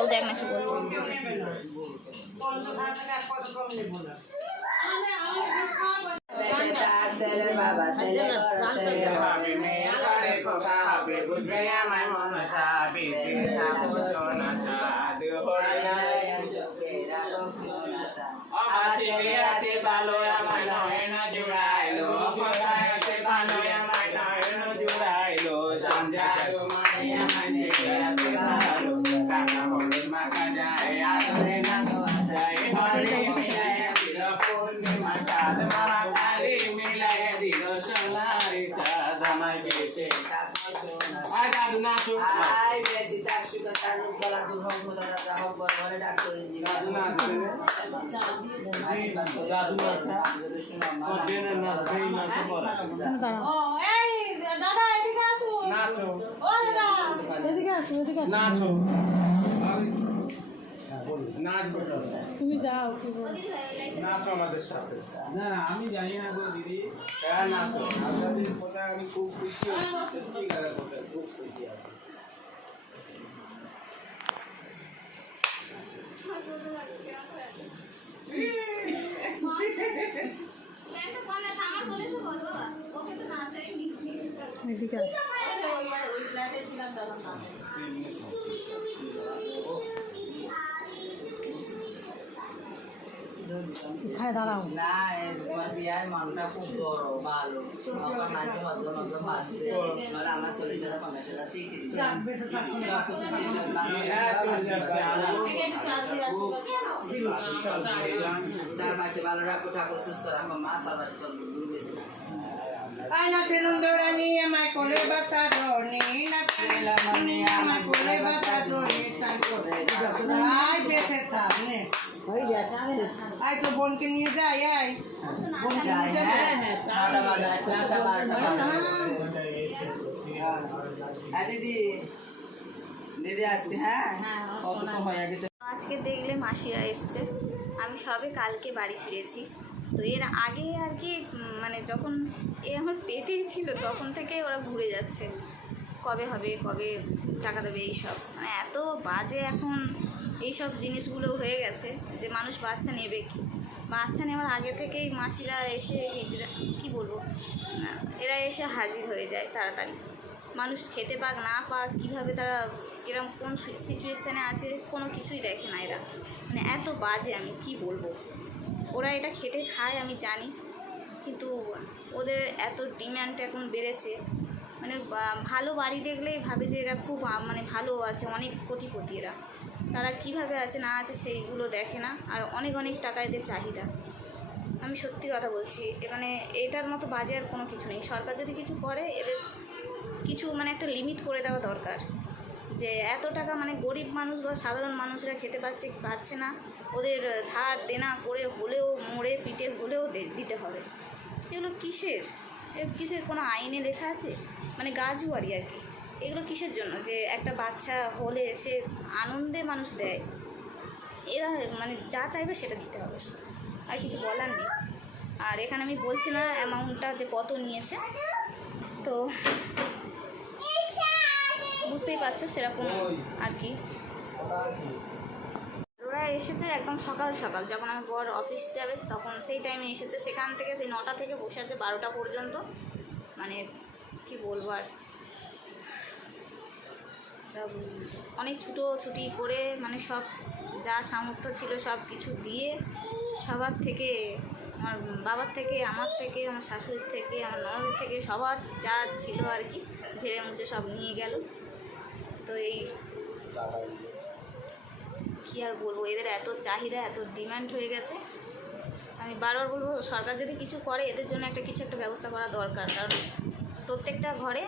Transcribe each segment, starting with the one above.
বাবু দেখ না কি বলছে। আসে ভালো আমার নয়ন জুড়াইলো দাদু নাচো দাদু নাচা ও এই দাদা এদিকে আসুন ও দাদা নাচো। তুমি যাও নাচো আমাদের সাথে। না আমি জানি না গো দিদি। হ্যাঁ নাচো। আপনাদের কথা আমি খুব খুশি হয়েছি সত্যিকারের কথা খুব খুশি আছি। এদিকে এখানে দাঁড়াও। না তোমার বিয়ার মনটা খুব বড় ভালো। আমার নাকি ভদ্র ভদ্র বাঁচবে নাহলে আমার চল্লিশ হাজার পঞ্চাশ হাজার যাবে তার মাঝে ভালো রাখো ঠাকুর সুস্থ রাখো মা তার মাঝে ছেলে মনে আমার কোলে বাচ্চা ধরনি তার কোলে আই বেঁচে থাক আই তো বোনকে নিয়ে যাই আই বোনকে নিয়ে হ্যাঁ বারোটা বাজে হ্যাঁ। দিদি। দিদি আসছি হ্যাঁ? কতক্ষণ হয়ে গেছে আজকে দেখলে মাসিরা এসছে। আমি সবে কালকে বাড়ি ফিরেছি। তো এর আগে আর কি মানে যখন এ আমার পেটে ছিল তখন থেকে ওরা ঘুরে যাচ্ছে। কবে হবে কবে টাকা দেবে এইসব। মানে এত বাজে এখন। এইসব জিনিসগুলো হয়ে গেছে যে মানুষ বাচ্চা নেবে কি? বাচ্চা নেওয়ার আগে থেকেই মাসিরা এসে কি বলব? এরা এসে হাজির হয়ে যায় তাড়াতাড়ি। মানুষ খেতে পাক না পাক, কীভাবে তারা, কিরম কোন সিচুয়েশানে আছে, কোনো কিছুই দেখে না এরা। মানে এত বাজে আমি কি বলব? ওরা এটা খেটে খায় আমি জানি, কিন্তু ওদের এত ডিম্যান্ড এখন বেড়েছে। মানে ভালো বাড়ি দেখলেই ভাবে যে এরা খুব মানে ভালো আছে, অনেক কোটিপতি এরা। তারা কীভাবে আছে, না আছে সেইগুলো দেখে না। আর অনেক অনেক টাকা এদের চাহিদা। আমি সত্যি কথা বলছি মানে এটার মতো বাজে আর কোনো কিছু নেই। সরকার যদি কিছু করে, এদের কিছু মানে একটা লিমিট করে দেওয়া দরকার। যে এত টাকা মানে গরিব মানুষ বা সাধারণ মানুষরা খেতে পাচ্ছে পাচ্ছে না। ওদের ধার দেনা করে হলেও, মরে পিটে হলেও দিতে হবে। এগুলো কিসের? এ কিসের কোনো আইনে লেখা আছে? মানে গাজুয়ারি আর কি। এগুলো কিসের জন্য? যে একটা বাচ্চা হলে সে আনন্দে মানুষ দেয়। এরা মানে যা চাইবে সেটা দিতে হবে। আর কিছু বলার নেই। আর এখানে আমি বলছি না অ্যামাউন্টটা যে কত নিয়েছে। তো বুঝতেই পারছ সেরকম আর কি। ওরা এসেছে একদম সকাল সকাল। যখন আমার বর অফিস যাবে তখন সেই টাইমে এসেছে। সেখান থেকে সেই নটা থেকে বসে আছে বারোটা পর্যন্ত। মানে কি বলব আর? অনেক ছুটো ছুটি করে মানে সব যা সামর্থ্য ছিল সব কিছু দিয়ে সবার থেকে আমার বাবার থেকে, আমার থেকে, আমার শাশুড়ির থেকে, আমার ননদের থেকে সবার যা ছিল আর কি ঝেড়ে মুছে সব নিয়ে গেল। তো এই কী আর বলব, এদের এত চাহিদা, এত ডিমান্ড হয়ে গেছে। আমি বারবার বলব, সরকার যদি কিছু করে, এদের জন্য একটা কিছু একটা ব্যবস্থা করা দরকার। কারণ প্রত্যেকটা ঘরে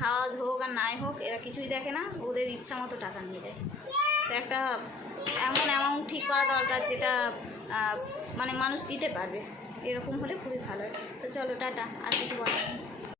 খাওয়া হোক আর নাই হোক, এরা কিছুই দেখে না, ওদের ইচ্ছা মতো টাকা নিয়ে যায়। তো একটা এমন অ্যামাউন্ট ঠিক করা দরকার যেটা মানে মানুষ দিতে পারবে। এরকম হলে খুবই ভালো হয়। তো চলো, টাটা, আর কিছু বলার।